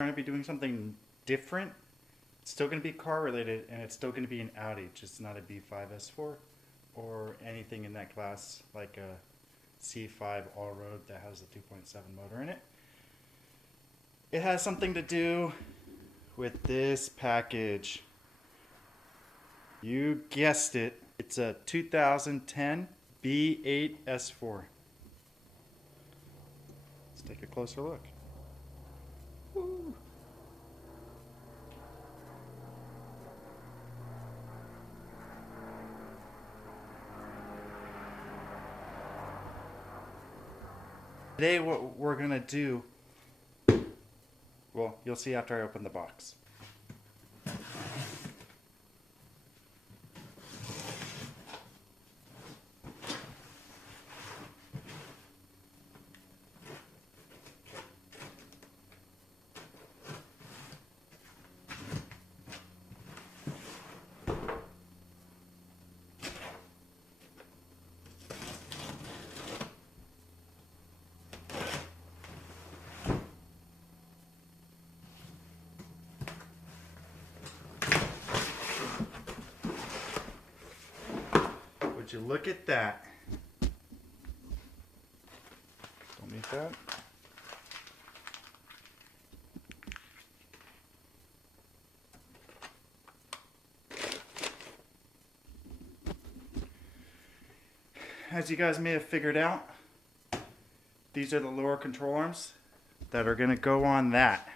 Trying to be doing something different. It's still going to be car related, and it's still going to be an Audi, just not a B5 S4 or anything in that class like a C5 all-road that has a 2.7 motor in it. It has something to do with this package. You guessed it. It's a 2010 B8 S4. Let's take a closer look. Woo. Today what we're going to do, well, you'll see after I open the box. Would you look at that? Don't need that. As you guys may have figured out, these are the lower control arms that are going to go on that.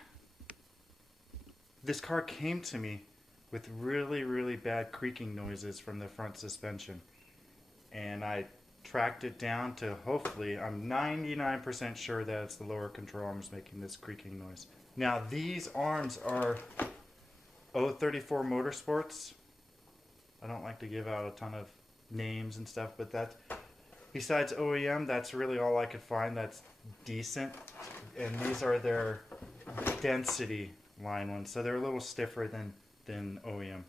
This car came to me with really bad creaking noises from the front suspension. And I tracked it down to, hopefully, I'm 99% sure that it's the lower control arms making this creaking noise. Now these arms are 034 Motorsports. I don't like to give out a ton of names and stuff, but that, besides OEM, that's really all I could find that's decent. And these are their density line ones, so they're a little stiffer than OEM.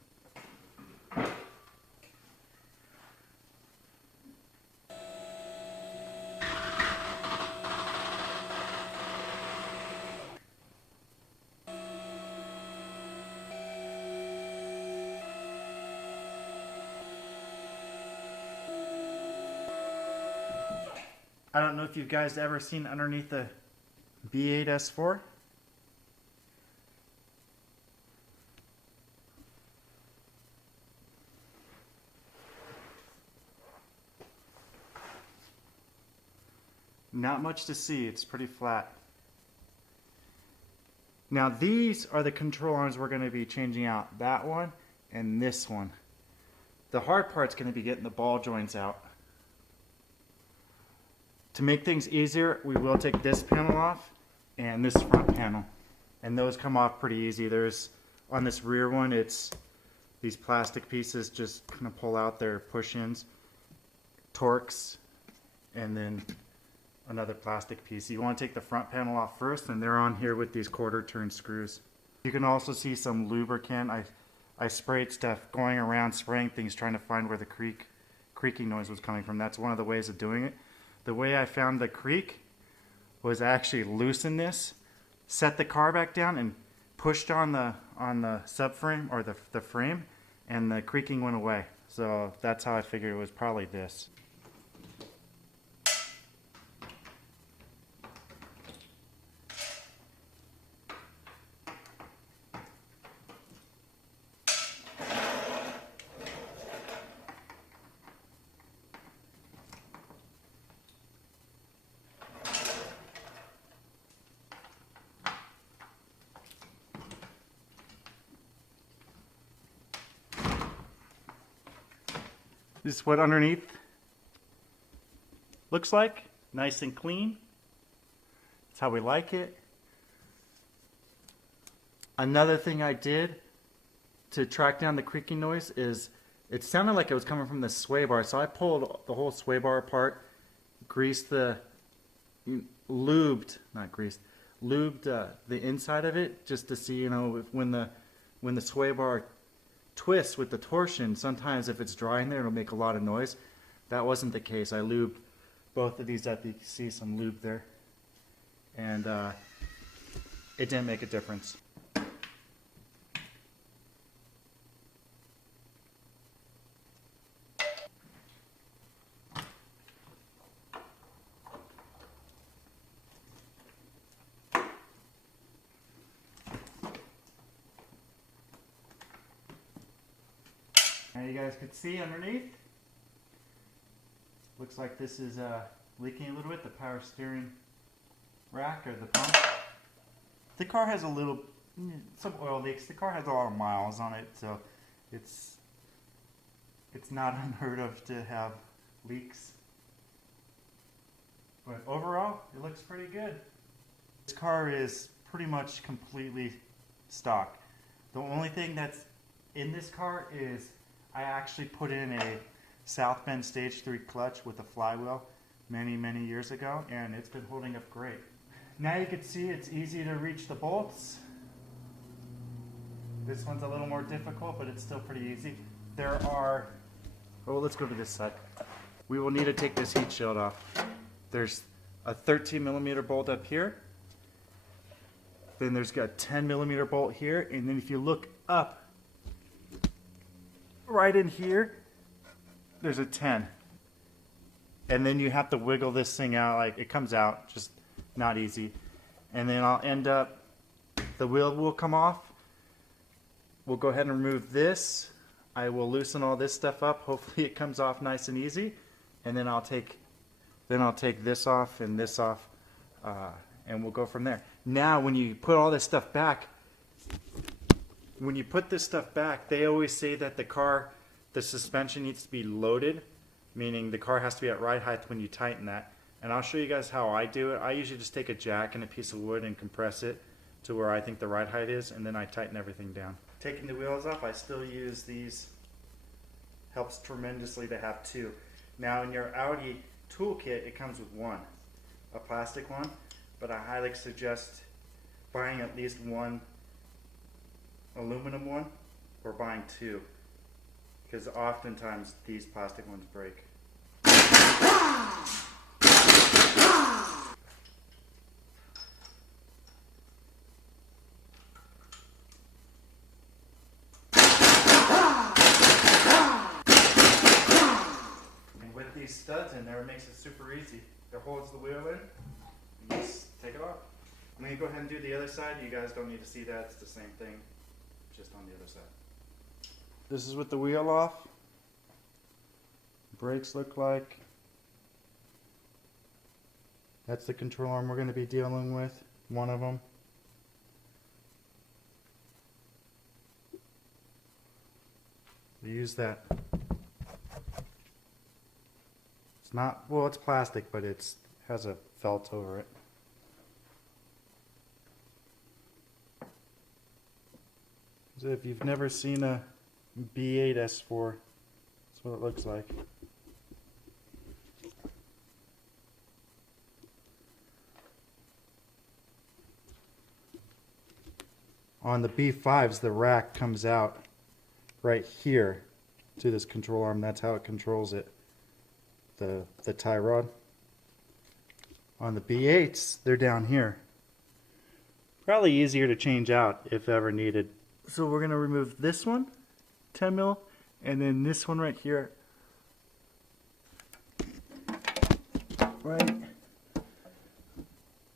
I don't know if you guys ever seen underneath the B8 S4. Not much to see, it's pretty flat. Now these are the control arms we're going to be changing out. That one and this one. The hard part's going to be getting the ball joints out. To make things easier, we will take this panel off and this front panel. And those come off pretty easy. There's, on this rear one, it's these plastic pieces just kind of pull out their push-ins, Torx, and then another plastic piece. You want to take the front panel off first, and they're on here with these quarter turn screws. You can also see some lubricant. I sprayed stuff going around spraying things trying to find where the creaking noise was coming from. That's one of the ways of doing it. The way I found the creak was I actually loosened this, set the car back down, and pushed on the subframe or the frame, and the creaking went away. So that's how I figured it was probably this. This is what underneath looks like, nice and clean. That's how we like it. Another thing I did to track down the creaking noise is it sounded like it was coming from the sway bar, so I pulled the whole sway bar apart, greased the, lubed the inside of it just to see, when the sway bar twists with the torsion, sometimes if it's dry in there, it'll make a lot of noise. That wasn't the case. I lubed both of these up. You can see some lube there. And it didn't make a difference. Now you guys could see underneath, looks like this is leaking a little bit, the power steering rack or the pump. The car has a little, some oil leaks. The car has a lot of miles on it, so it's not unheard of to have leaks. But overall, it looks pretty good. This car is pretty much completely stock. The only thing that's in this car is I actually put in a South Bend Stage 3 clutch with a flywheel many years ago, and it's been holding up great. Now you can see it's easy to reach the bolts. This one's a little more difficult, but it's still pretty easy. There are, oh, let's go to this side. We will need to take this heat shield off. There's a 13mm bolt up here. Then there's got a 10mm bolt here, and then if you look up, right in here, there's a 10. And then you have to wiggle this thing out, like it comes out, just not easy. And then I'll end up, the wheel will come off. We'll go ahead and remove this. I will loosen all this stuff up. Hopefully it comes off nice and easy. And then I'll take this off and this off, and we'll go from there. Now when you put all this stuff back, they always say that the suspension needs to be loaded, meaning the car has to be at ride height when you tighten that. And I'll show you guys how I do it. I usually just take a jack and a piece of wood and compress it to where I think the ride height is, and then I tighten everything down. Taking the wheels off, I still use these. Helps tremendously to have two. Now in your Audi toolkit, it comes with one, a plastic one, but I highly suggest buying at least one aluminum one or buying two, because oftentimes these plastic ones break. And with these studs in there, it makes it super easy. It holds the wheel in, and just take it off. I'm going to go ahead and do the other side. You guys don't need to see that. It's the same thing, just on the other side. This is with the wheel off. Brakes look like. That's the control arm we're going to be dealing with, one of them. We use that. It's not, well, it's plastic, but it has a felt over it. So if you've never seen a B8 S4, that's what it looks like. On the B5s, the rack comes out right here to this control arm. That's how it controls it, the tie rod. On the B8s, they're down here. Probably easier to change out if ever needed. So we're going to remove this one, 10 mil, and then this one right here. Right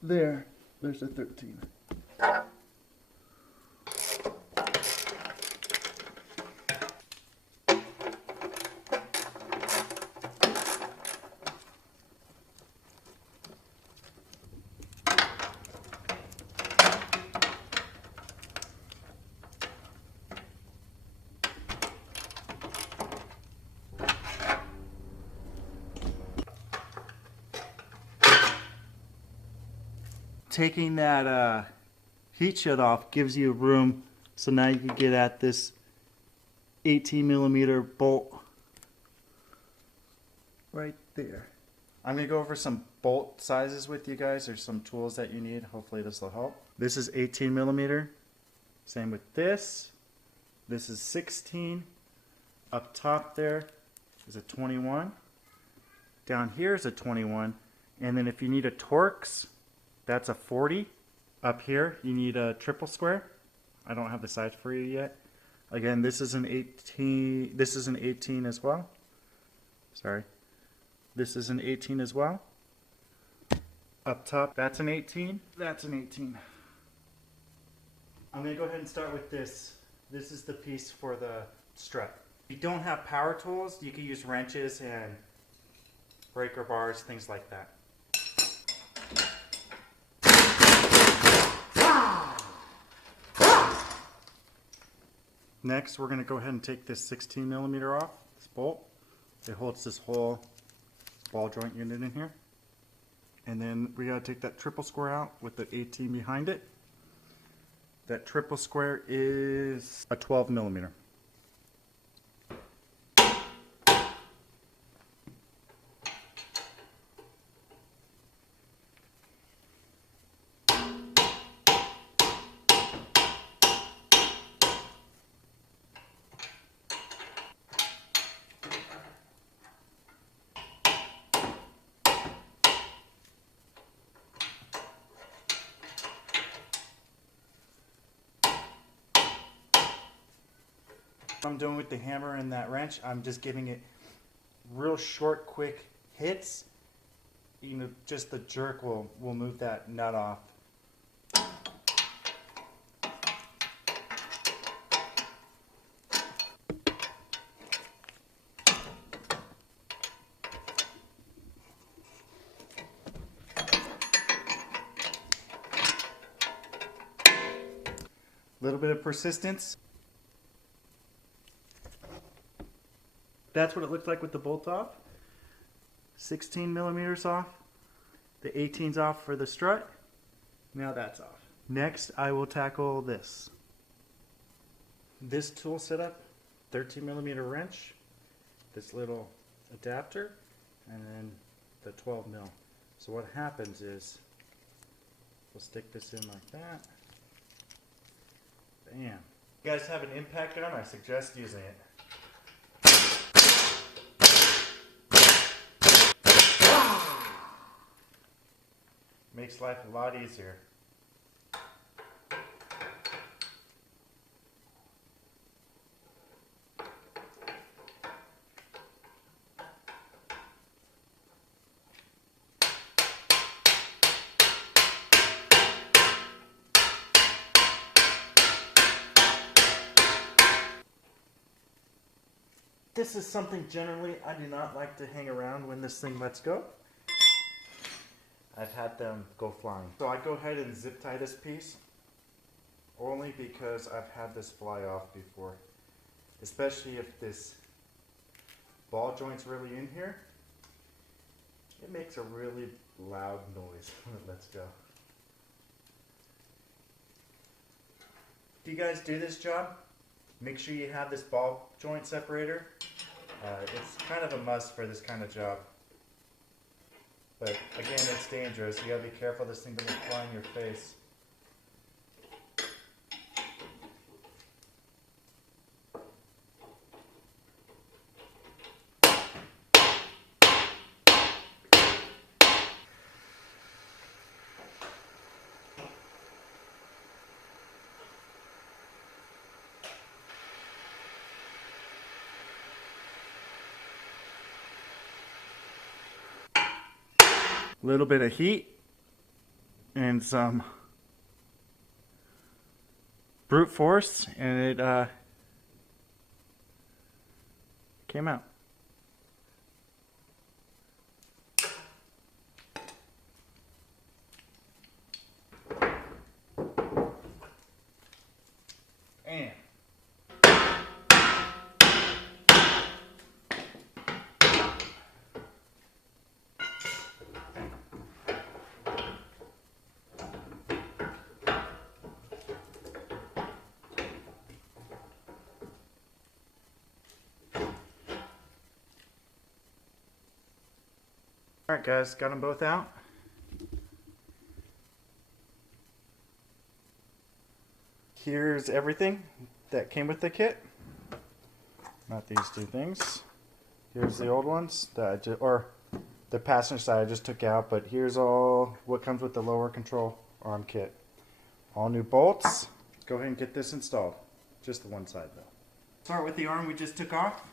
there, there's a 13. Taking that heat shield off gives you room, so now you can get at this 18mm bolt right there. I'm going to go over some bolt sizes with you guys. There's some tools that you need. Hopefully this will help. This is 18mm. Same with this. This is 16. Up top there is a 21. Down here is a 21. And then if you need a Torx, that's a 40. Up here, you need a triple square. I don't have the size for you yet. Again, this is an 18. This is an 18 as well. Sorry. This is an 18 as well. Up top, that's an 18. That's an 18. I'm going to go ahead and start with this. This is the piece for the strut. If you don't have power tools, you can use wrenches and breaker bars, things like that. Next, we're going to go ahead and take this 16 millimeter off, this bolt. It holds this whole ball joint unit in here. And then we got to take that triple square out with the 18 behind it. That triple square is a 12 millimeter. I'm doing with the hammer and that wrench, I'm just giving it real short, quick hits. You know, just the jerk will move that nut off. A little bit of persistence. That's what it looks like with the bolt off. 16 millimeters off. The 18's off for the strut. Now that's off. Next, I will tackle this. This tool setup, 13 millimeter wrench, this little adapter, and then the 12 mil. So what happens is, we'll stick this in like that. Bam. If you guys have an impact gun, I suggest using it. Makes life a lot easier. This is something generally I do not like to hang around when this thing lets go. I've had them go flying. So I go ahead and zip tie this piece only because I've had this fly off before. Especially if this ball joint's really in here. It makes a really loud noise when it lets go. If you guys do this job, make sure you have this ball joint separator. It's kind of a must for this kind of job. But again, it's dangerous. You gotta be careful this thing doesn't fly in your face. A little bit of heat and some brute force, and it came out. And alright guys, got them both out. Here's everything that came with the kit. Not these two things. Here's the old ones that or the passenger side I just took out, but here's all what comes with the lower control arm kit. All new bolts. Let's go ahead and get this installed. Just the one side though. Start with the arm we just took off.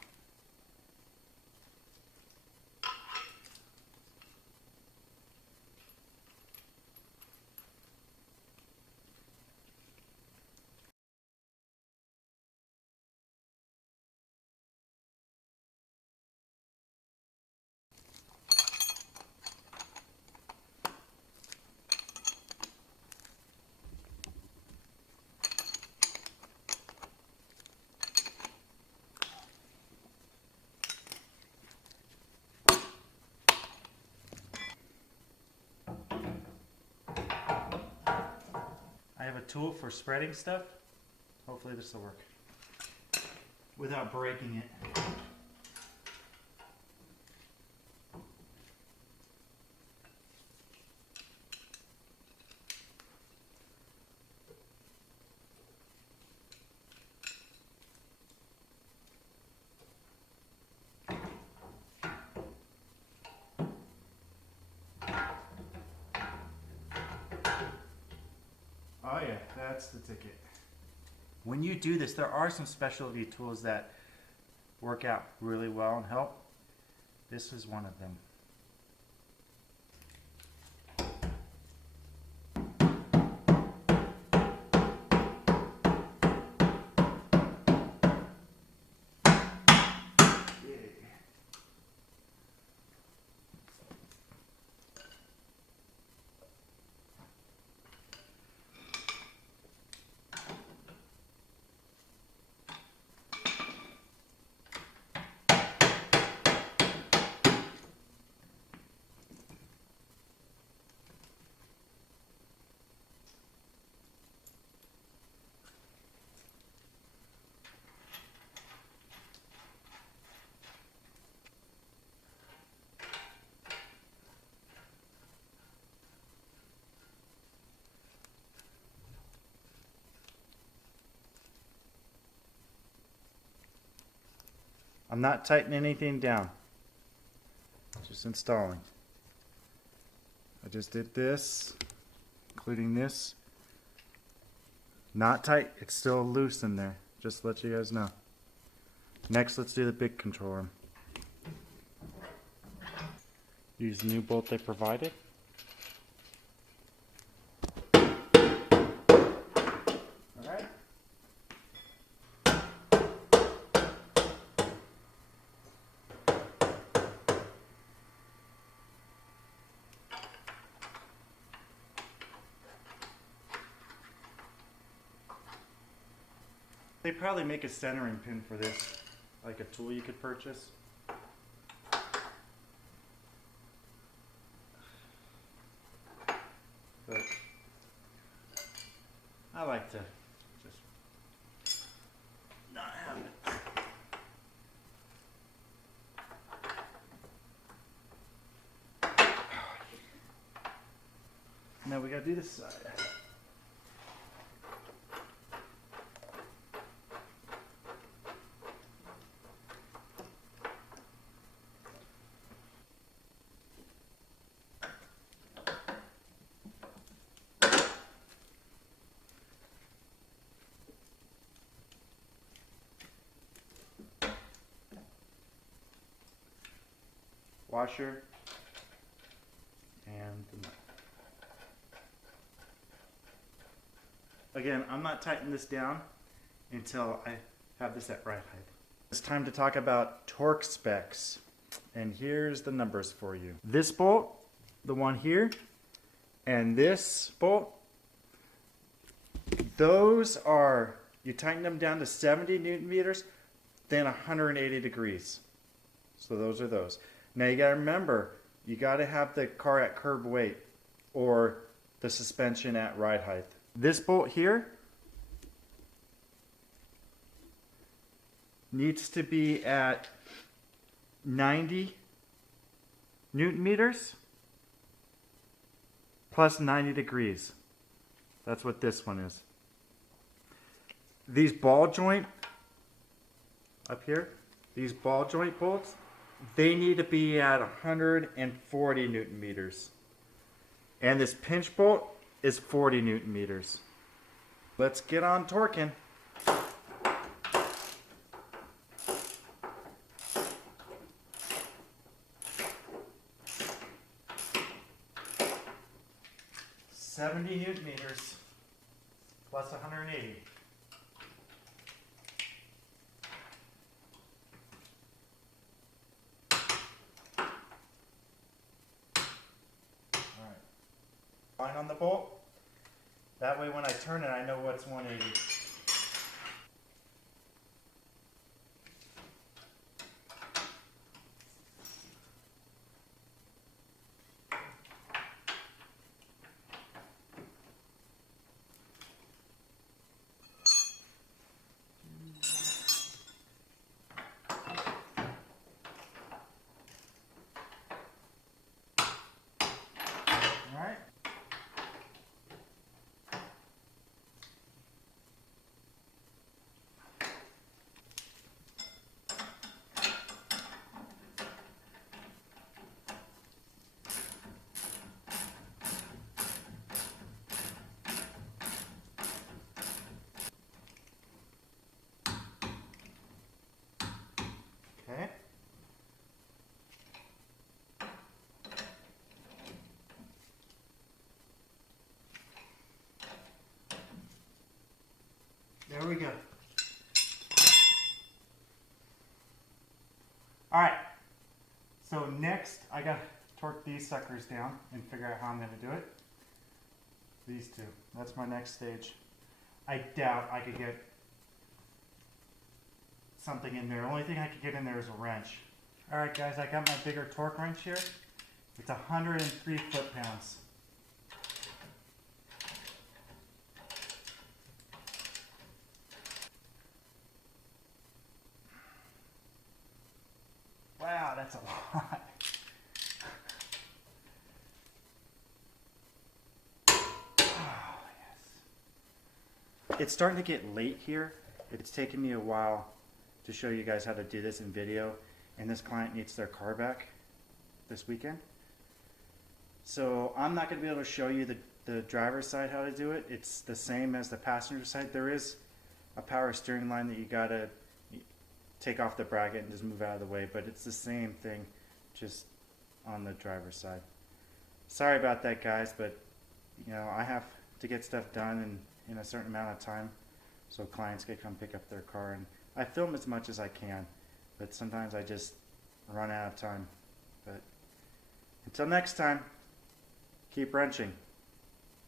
I have a tool for spreading stuff. Hopefully this will work without breaking it. Oh yeah, that's the ticket. When you do this, there are some specialty tools that work out really well and help. This is one of them. I'm not tightening anything down, just installing. I just did this, including this. Not tight, it's still loose in there, just to let you guys know. Next, let's do the big controller. Use the new bolt they provided. Alright. They probably make a centering pin for this, like a tool you could purchase. But I like to just not have it. Now we gotta do this side. Washer and the nut. Again, I'm not tightening this down until I have this at right height. It's time to talk about torque specs. And here's the numbers for you. This bolt, the one here, and this bolt, those are, you tighten them down to 70 Newton meters, then 180 degrees. So those are those. Now you gotta remember, you gotta have the car at curb weight or the suspension at ride height. This bolt here needs to be at 90 Newton meters plus 90 degrees. That's what this one is. These ball joint up here, these ball joint bolts, they need to be at 140 Newton meters. And this pinch bolt is 40 Newton meters. Let's get on torquing. $70 Newton meters plus 180. All right. Line on the bolt. That way when I turn it, I know what's 180. All right. Okay. There we go. All right. So next, I got to torque these suckers down and figure out how I'm going to do it. These two. That's my next stage. I doubt I could get something in there. The only thing I could get in there is a wrench. All right, guys, I got my bigger torque wrench here. It's 103 foot-pounds. Wow, that's a lot. Oh, yes. It's starting to get late here. It's taken me a while to show you guys how to do this in video, and this client needs their car back this weekend. So I'm not going to be able to show you the driver's side how to do it. It's the same as the passenger side. There is a power steering line that you got to take off the bracket and just move out of the way, but it's the same thing, just on the driver's side. Sorry about that, guys, but you know, I have to get stuff done in a certain amount of time so clients can come pick up their car, and I film as much as I can, but sometimes I just run out of time. But until next time, keep wrenching.